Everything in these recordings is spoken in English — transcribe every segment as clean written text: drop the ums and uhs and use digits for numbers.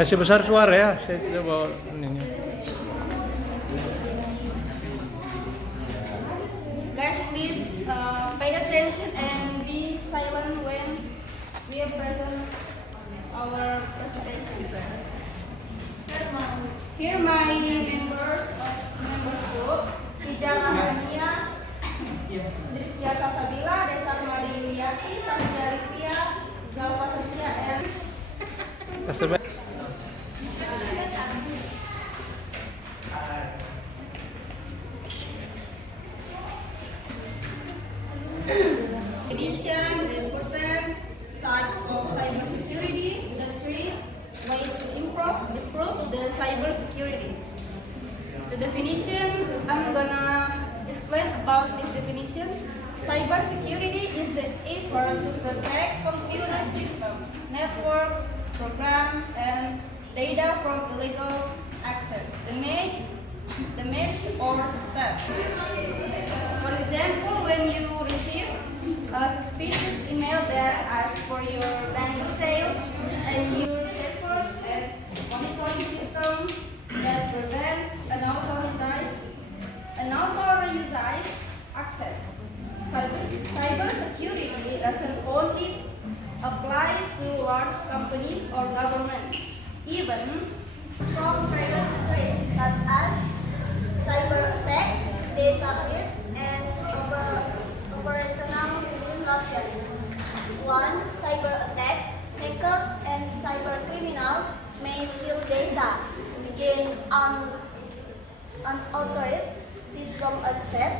Kasih besar suara ya, saya tidak bawa ininya. Guys, please pay attention and be silent when we are present our presentation. Here my members of members group: Ijal Rahmania, Drisya Salsabila, Desa Mari Yuliati, Saskia Rifia, Zalfa Saskia, and edition, the importance, types of cybersecurity, the trees, ways to improve the cybersecurity. The definition, I'm gonna explain about this definition. Cybersecurity is the effort to protect computer systems, networks, programs, and data from illegal access, damage, or theft. For example, when you receive a suspicious email that asks for your bank details and your servers and monitoring systems that prevent unauthorized access. Cybersecurity doesn't only apply to large companies or governments. Even from private threats such as cyber attacks, data breaches, and operational disruptions. One, cyber attacks, hackers and cyber criminals may steal data, gain unauthorized system access,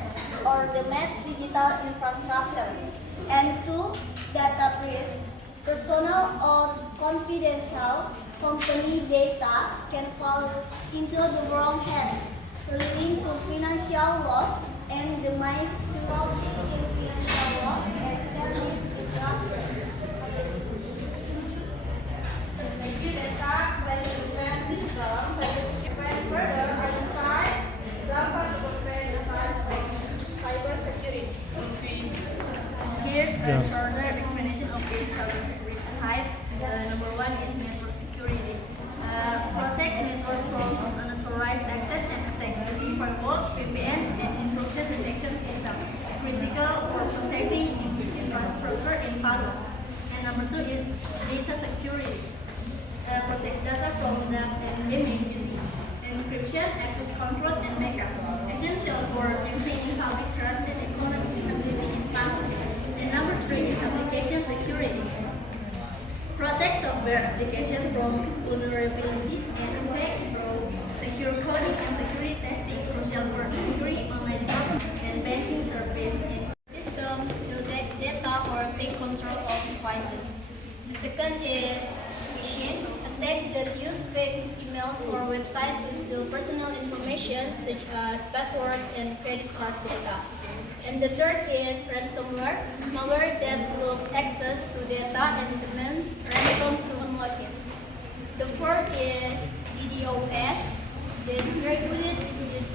or damage digital infrastructure. And two, data breach. Personal or confidential company data can fall into the wrong hands, leading to financial loss and demise to public in financial loss and service disruption. Thank you, Desa. Defense system, cybersecurity further identify example to prevent attack from cybersecurity. Here's a shorter explanation of each cybersecurity type. Number one is network security. Protect a network from unauthorized access and attacks using firewalls, VPNs, and intrusion detection system, critical for protecting infrastructure in public. And number two is data security. Protects data from theft and immunity, encryption, access control, and backups, essential for maintaining public trust and economic stability in public. And number three is application security. Protect software application from vulnerabilities and attack through secure coding and security testing, crucial for security online and banking service. System steal data or take control of devices. The second is phishing, attacks that use fake emails or websites to steal personal information such as password and credit card data. And the third is ransomware, malware that looks access to data and demands ransom to unlock it. The fourth is DDoS, distributed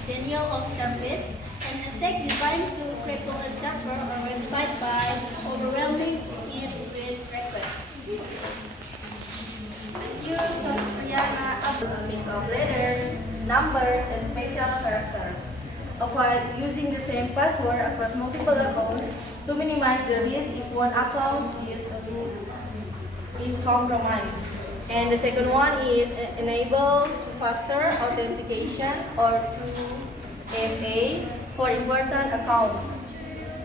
denial of service, an attack designed to cripple a server or website by overwhelming it with requests. Thank you, Satriana. A mix of letters, numbers, and special characters. Avoid using the same password across multiple accounts to minimize the risk if one account is compromised. And the second one is enable two-factor authentication or 2FA for important accounts.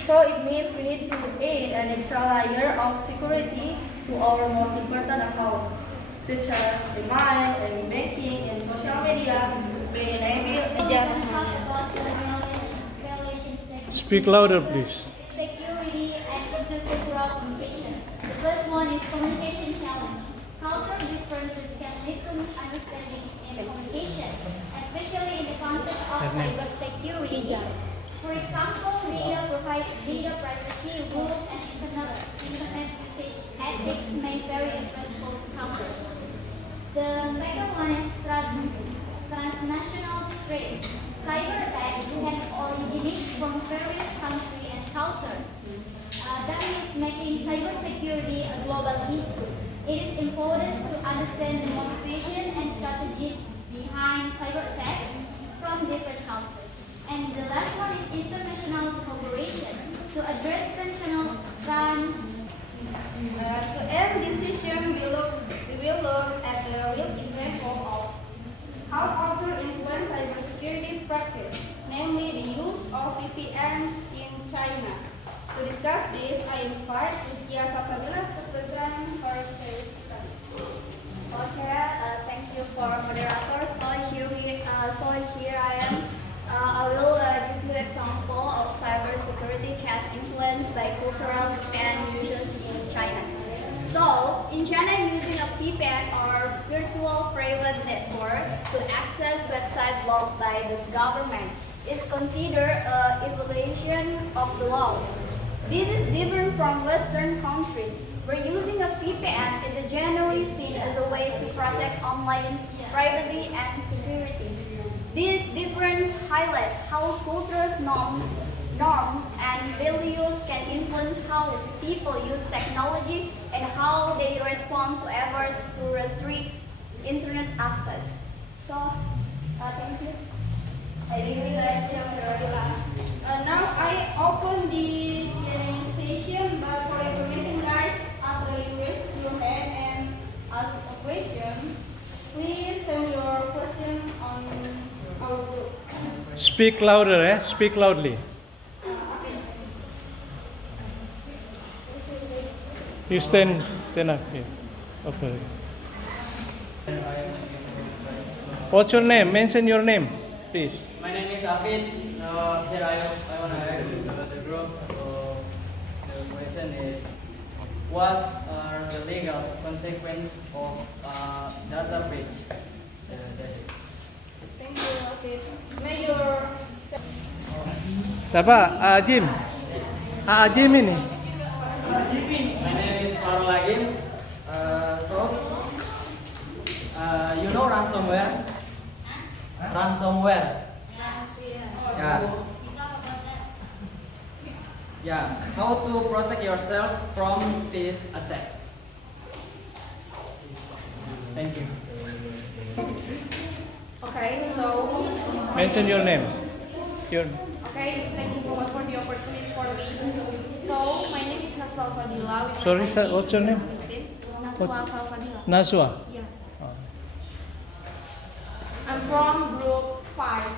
So it means we need to add an extra layer of security to our most important accounts, such as email and banking and social media. We enable Speak louder, please. Security and intercultural communication. The first one is communication challenge. Cultural differences can lead to misunderstandings in communication, especially in the context of cybersecurity. For example, data privacy rules and internet usage ethics may vary across cultures. The second one is transnational threats. Cyber attacks can originate from various countries and cultures. That means making cybersecurity a global issue. It is important to understand the motivation and strategies behind cyber attacks from different cultures. And the last one is international cooperation to address traditional crimes. To end this session, we will look at the real example of how culture influence cybersecurity practice, namely the use of VPNs in China. To discuss this, I invite Rizkia Salsabila to present her case study. Okay, thank you for moderator. So here I am. I will give you example of cybersecurity case influenced by cultural VPN uses in China. So, in China, using a VPN or virtual private network to access websites blocked by the government is considered a violation of the law. This is different from Western countries, where using a VPN is generally seen as a way to protect online privacy and security. This difference highlights how cultural norms and values can influence how people use technology and how they respond to efforts to restrict internet access. So, thank you. I leave you guys to Now I open the Q&A session, but for information guys, after you raise your hand and ask a question, please send your question on our group. Speak louder, eh? Speak loudly. You stand up here. Okay. What's your name? Mention your name, please. My name is Afid. Here I want to ask the group. The question is, what are the legal consequences of data breach? That's it. Thank you. Okay. May your Siapa? Ajim. Ajim ini. My name is Farul Agim. You know ransomware? Ransomware. Yeah. Yeah. How to protect yourself from this attack? Thank you. Okay, so Mention your name. Your thank you so much for the opportunity for me. So my name is Naswa Fadila. with Sorry, my sir, ID what's your name? Naswa Fadila. Naswa. Yeah. I'm from group 5.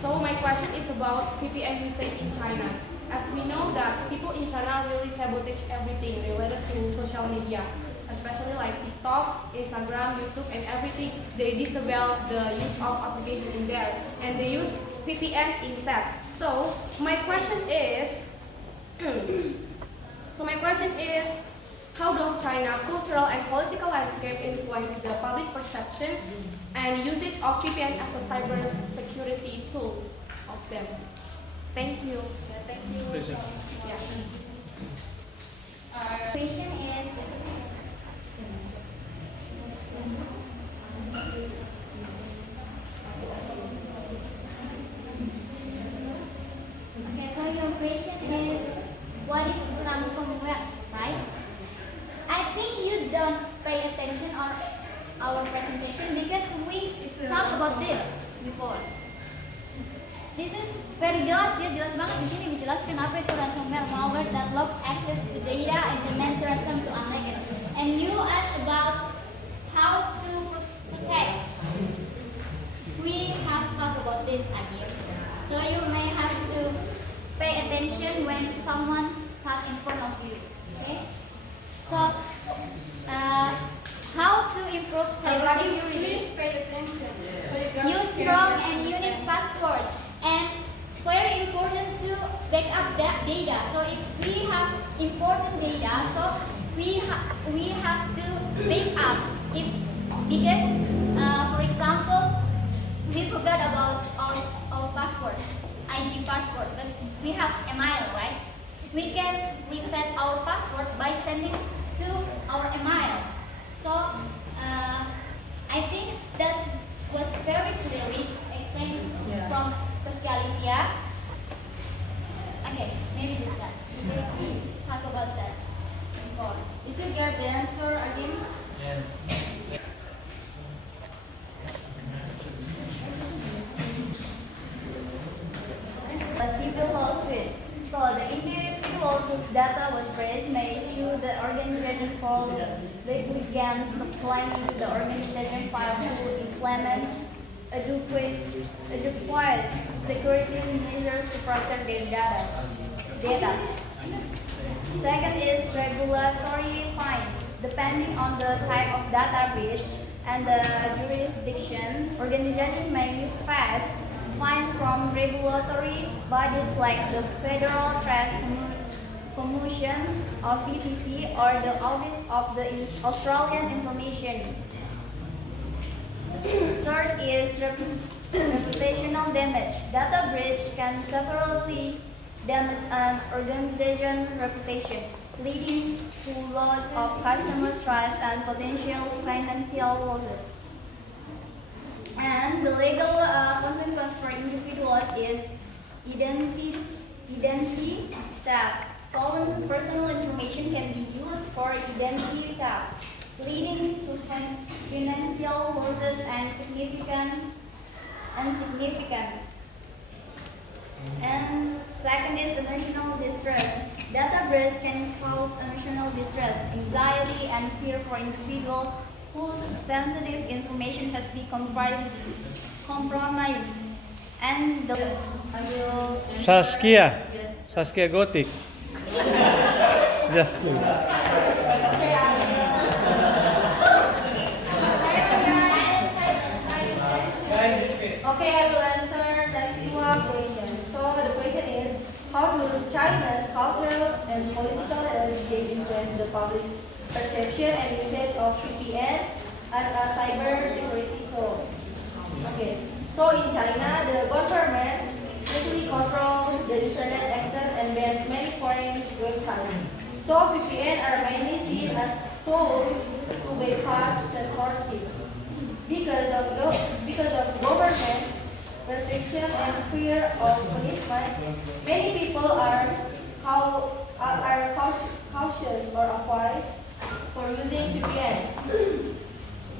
So my question is about VPN usage in China. As we know that people in China really sabotage everything related to social media, especially like TikTok, Instagram, YouTube, and everything. They disable the use of application in there, and they use VPN instead. So my question is, how does China cultural and political landscape influence the public perception and usage of VPN as a cyber security tool of them? Thank you. Thank you. Yeah. Question is okay, so your question is what is ransomware, right? I think you don't pay attention on our presentation because we talked about this before. This is very jelas ya, jelas banget di sini dijelaskan apa itu ransomware, malware that blocks access to data and demands ransom to unlock it. And you asked about how to protect. We have talked about this again. So you may have to pay attention when someone talk in front of you. Okay? So how to improve cybersecurity? please pay attention. So you guys Use can- strong and unique password, and very important to back up that data. So if we have important data, so we have to back up. If because for example, we forgot about our password, IG password, but we have email, right? We can reset our password by sending to our email. So I think that was very clearly explained from Saskia Olivia. Okay, maybe this that because we talk about that before. Did you get the answer again? Yes. A civil lawsuit. So the individual whose data was breached may sue the organization for negligence claiming the organization failed to implement adequate security measures to protect their data. Second is regulatory fines. Depending on the type of data breach and the jurisdiction, organization may face fines from regulatory bodies like the Federal Trade Commission or FTC or the Office of the Australian Information. Third is reputational damage. Data breach can severely damage an organization's reputation, leading to loss of customer trust and potential financial losses. And the legal consequence for individuals is identity theft. Stolen personal information can be used for identity theft, leading to financial losses and significant. And second is emotional distress. Data breach can cause emotional distress, anxiety, and fear for individuals whose sensitive information has been compromised. And the Saskia. Saskia Gotik. Just please. Okay, I will answer next one question. So the question is, how does China's cultural and political landscape influence the public perception and usage of VPN as a cyber security tool? Okay, so in China, the government strictly controls the internet access and bans many foreign websites. So VPN are mainly seen as tools to bypass censorship. Because of government restriction and fear of punishment, many people are cautious or avoid for using VPN.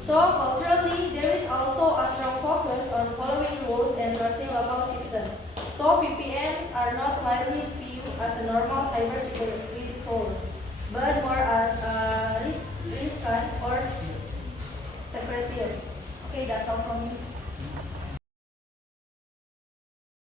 So culturally, there is also a strong focus on following rules and trusting local systems. So VPNs are not widely viewed as a normal cybersecurity tool, but more as a risk or secretive. Okay, that's all from me.